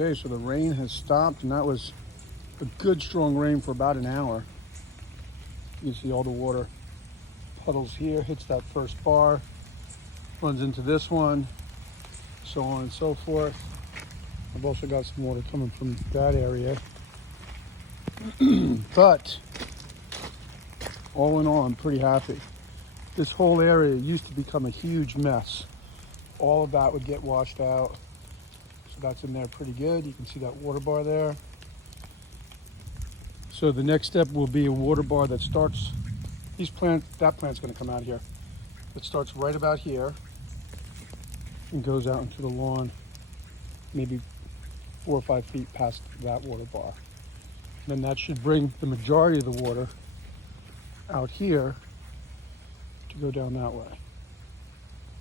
Okay, so the rain has stopped, and that was a good strong rain for about an hour. You can see all the water puddles here, hits that first bar, runs into this one, so on and so forth. I've also got some water coming from that area. But all in all, I'm pretty happy. This whole area used to become a huge mess. All of that would get washed out. So that's in there pretty good. You can see that water bar there. So the next step will be a water bar that starts, that plant's gonna come out here. It starts right about here and goes out into the lawn, maybe 4 or 5 feet past that water bar. Then that should bring the majority of the water out here to go down that way.